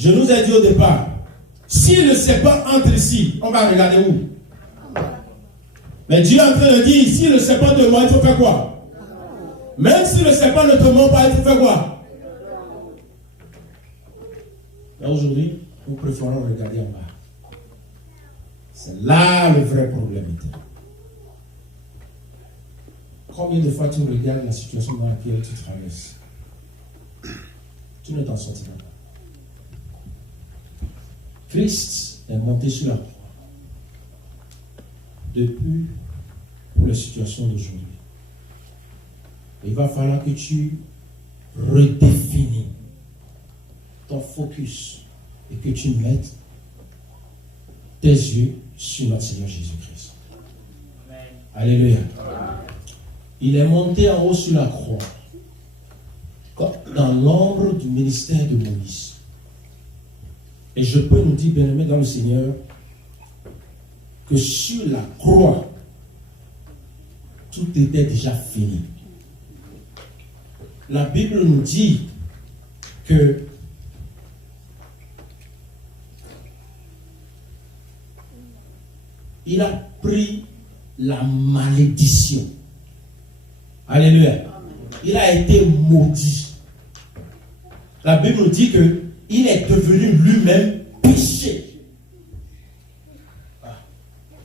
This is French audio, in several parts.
Je nous ai dit au départ, si le serpent entre ici, on va regarder où? Mais Dieu est en train de dire, si le serpent te mord, il faut faire quoi? Même si le serpent ne te mord pas, il faut faire quoi? Et aujourd'hui, nous préférons regarder en bas. C'est là le vrai problème. Combien de fois tu regardes la situation dans laquelle tu traverses? Tu ne t'en sortiras pas. Christ est monté sur la croix depuis pour la situation d'aujourd'hui. Il va falloir que tu redéfinis ton focus et que tu mettes tes yeux sur notre Seigneur Jésus-Christ. Alléluia. Il est monté en haut sur la croix, dans l'ombre du ministère de Moïse. Et je peux nous dire, bien-aimés dans le Seigneur, que sur la croix, tout était déjà fini. La Bible nous dit que il a pris la malédiction. Alléluia. Il a été maudit. La Bible nous dit que il est devenu lui-même péché.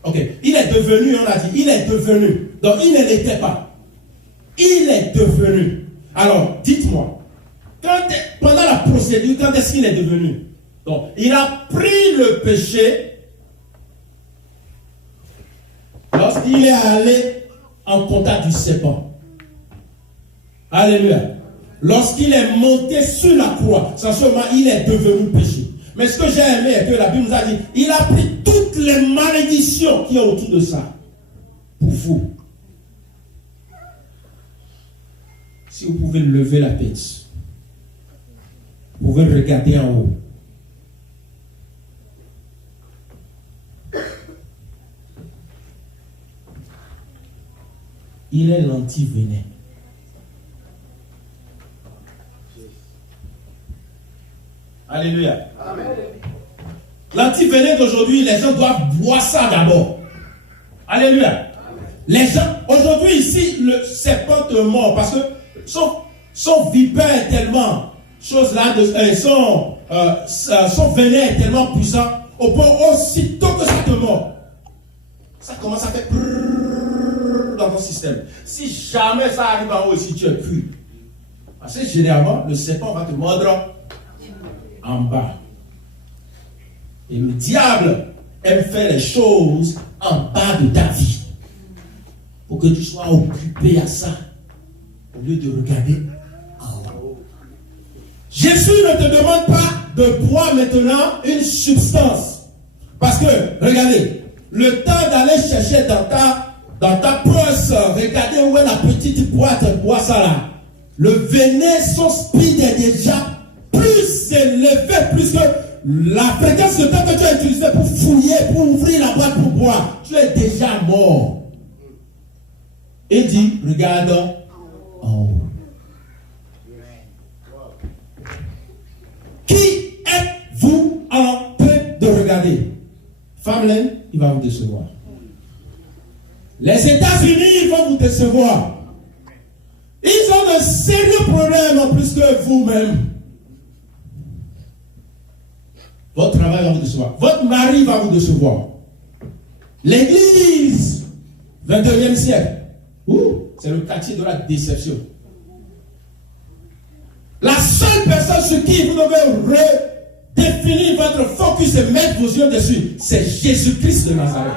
Ok. Il est devenu, on a dit, il est devenu. Donc il ne l'était pas. Il est devenu. Alors, dites-moi, pendant la procédure, quand est-ce qu'il est devenu? Donc, il a pris le péché lorsqu'il est allé en contact du serpent. Alléluia. Lorsqu'il est monté sur la croix, sans seulement il est devenu péché. Mais ce que j'ai aimé est que la Bible nous a dit, il a pris toutes les malédictions qui sont autour de ça pour vous. Si vous pouvez lever la tête, vous pouvez regarder en haut. Il est l'anti-venin. Alléluia. Amen. L'anti-venin d'aujourd'hui, les gens doivent boire ça d'abord. Alléluia. Amen. Les gens, aujourd'hui ici, le serpent te mord parce que son vipère est tellement, son venin est tellement puissant, au point aussitôt que ça te mord, ça commence à faire dans ton système. Si jamais ça arrive en haut ici, tu es cuit. Parce que généralement, le serpent va te mordre en bas. Et le diable aime faire les choses en bas de ta vie. Pour que tu sois occupé à ça. Au lieu de regarder en haut. Jésus ne te demande pas de boire maintenant une substance. Parce que, regardez, le temps d'aller chercher dans ta poche, regardez où est la petite boîte, bois ça là. Le venin, son speed est déjà plus élevé, plus que la fréquence de temps que tu as utilisé pour fouiller, pour ouvrir la boîte pour boire. Tu es déjà mort. Et dit, regarde en haut. Qui êtes-vous en train de regarder? Family, il va vous décevoir. Les États-Unis, ils vont vous décevoir. Ils ont de sérieux problèmes en plus que vous-même. Votre travail va vous décevoir. Votre mari va vous décevoir. L'église, 21e siècle. C'est le quartier de la déception. La seule personne sur qui vous devez redéfinir votre focus et mettre vos yeux dessus, c'est Jésus-Christ de Nazareth.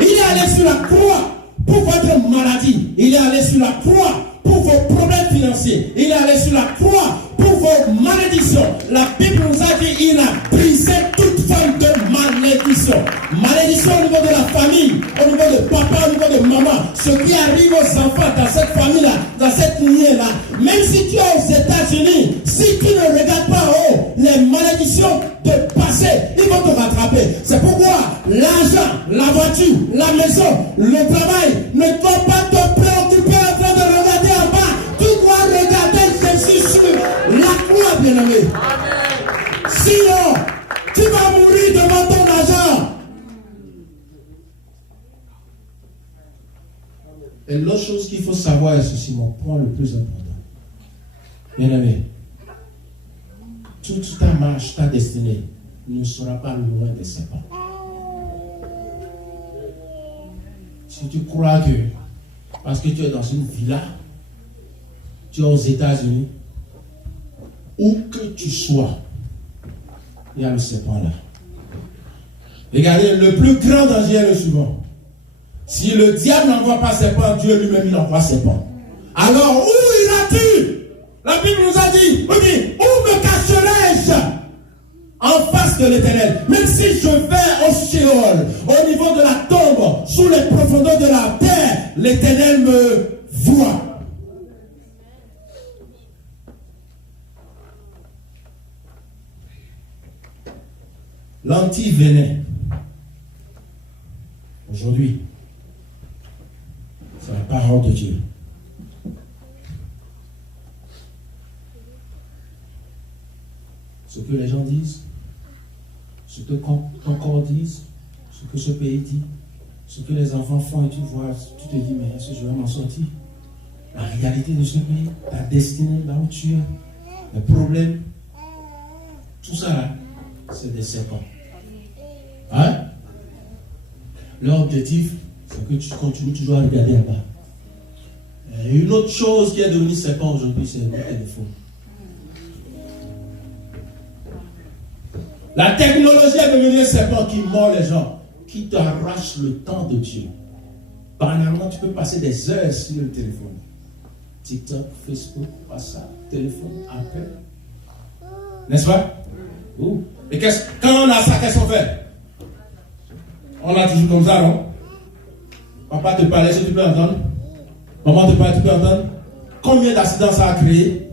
Il est allé sur la croix pour votre maladie. Il est allé sur la croix pour vos problèmes financiers. Il est allé sur la croix pour vos malédictions. La Bible nous a dit qu'il a brisé toute forme de malédiction. Malédiction au niveau de la famille, au niveau de papa, au niveau de maman. Ce qui arrive aux enfants dans cette famille-là, dans cette lignée-là. Même si tu es aux États-Unis, si tu ne regardes pas en haut, les malédictions de passé, ils vont te rattraper. C'est pourquoi l'argent, la voiture, la maison, le travail ne doivent pas te préoccuper en train de regarder en bas. Tu dois regarder Jésus sur la croix, bien-aimé. Sinon, tu vas mourir devant ton argent. Et l'autre chose qu'il faut savoir est ceci, mon point le plus important. Bien aimé, toute ta marche, ta destinée ne sera pas loin des serpents. Si tu crois que, parce que tu es dans une villa, tu es aux États-Unis, où que tu sois, il y a le serpent là. Regardez, le plus grand danger est le suivant. Si le diable n'envoie pas serpent, Dieu lui-même il envoie serpent. Alors, où iras-tu? La Bible nous a dit, où me cacherai-je en face de l'Éternel? Même si je vais au Sheol, au niveau de la tombe, sous les profondeurs de la terre, l'Éternel me voit. L'anti-venin, aujourd'hui, c'est la parole de Dieu. Ce que les gens disent, ce que ton corps dit, ce que ce pays dit, ce que les enfants font et tu vois, tu te dis, mais est-ce que je vais m'en sortir? La réalité de ce pays, ta destinée, là où tu es, les problèmes, tout ça là, c'est des serpents. Hein? Leur objectif, c'est que tu continues toujours à regarder là-bas. Et une autre chose qui est devenue serpent aujourd'hui, c'est le téléphone. La technologie est devenue un serpent qui mord les gens, qui t'arrache le temps de Dieu. Banalement, tu peux passer des heures sur le téléphone. TikTok, Facebook, WhatsApp, téléphone, appel. N'est-ce pas? Ouh. Et quand on a ça, qu'est-ce qu'on fait? On a toujours comme ça, non? Papa te parlait, si tu peux entendre. Maman te parlait, tu peux entendre. Combien d'accidents ça a créé?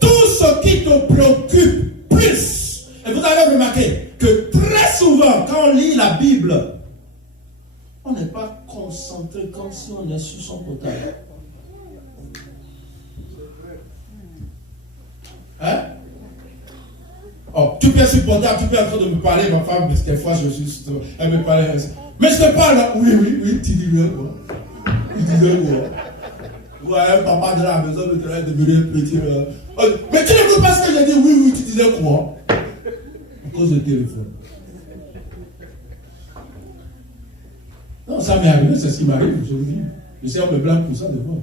Tout ce qui te préoccupe plus. Et vous avez remarqué que très souvent, quand on lit la Bible, on n'est pas concentré comme si on est sur son portable. Hein? Oh, tu peux supporter, tu peux être en train de me parler, ma femme, mais des fois je suis. Elle me parlait. Mais je te parle là. Oui, tu disais quoi? Tu disais quoi? Ouais, un papa de la maison me traite de devenir petit. Mais tu n'écoutes pas ce que j'ai dit? Oui, tu disais quoi? À cause du téléphone. Non, ça m'est arrivé, c'est ce qui m'arrive, je le dis. Je sais, on me blâme pour ça de voir.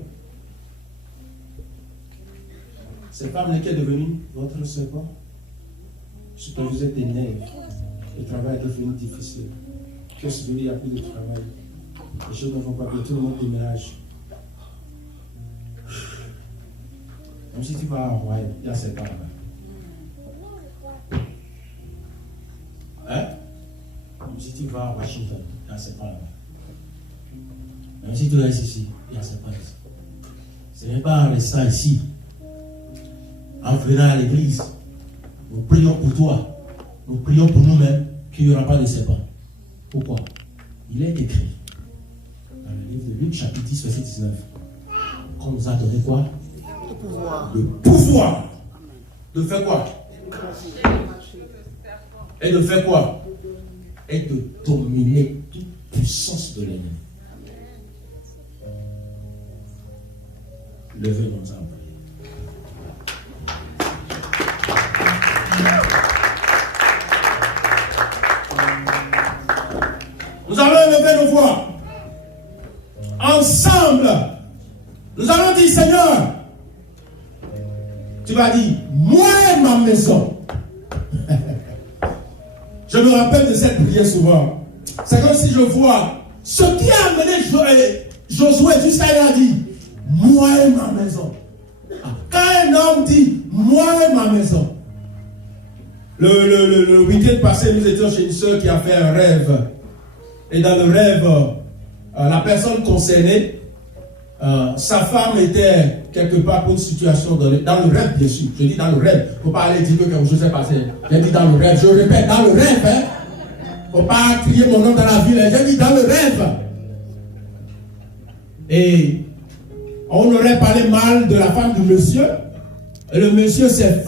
Cette femme qui est devenue votre serpent. Ce que vous êtes des nerfs, le travail est devenu difficile. Qu'est-ce que il n'y a plus de travail? Les choses ne vont pas bien, tout le monde déménage. Même si tu vas à Hawaï, il y a ces pas là-bas. Hein? Même si tu vas à Washington, il y a ces pas là-bas. Même si tu restes ici, il y a ces pas ici. Ce n'est pas en restant ici, en venant à l'église. Nous prions pour toi, nous prions pour nous-mêmes qu'il n'y aura pas de serpent. Pourquoi? Il est écrit dans le livre de Luc, chapitre 10, verset 19, qu'on nous a donné quoi? Le pouvoir. Le pouvoir. De faire quoi? Et de faire quoi? Et de dominer toute puissance de l'ennemi. Levez-nous en prière. Nous allons élever nos voix. Ensemble, nous allons dire, Seigneur, tu vas dire, moi et ma maison. Je me rappelle de cette prière souvent. C'est comme si je vois ce qui a amené Josué jusqu'à il a dit, moi et ma maison. Quand un homme dit, moi et ma maison. Le week-end passé, nous étions chez une soeur qui a fait un rêve. Et dans le rêve, la personne concernée, sa femme était quelque part pour une situation donnée. Dans le rêve, bien sûr. Je dis dans le rêve. Il ne faut pas aller dire que quelque chose s'est passé. J'ai dit dans le rêve. Je répète, dans le rêve. Il ne faut pas crier mon nom dans la ville. J'ai dit dans le rêve. Et on aurait parlé mal de la femme du monsieur. Et le monsieur s'est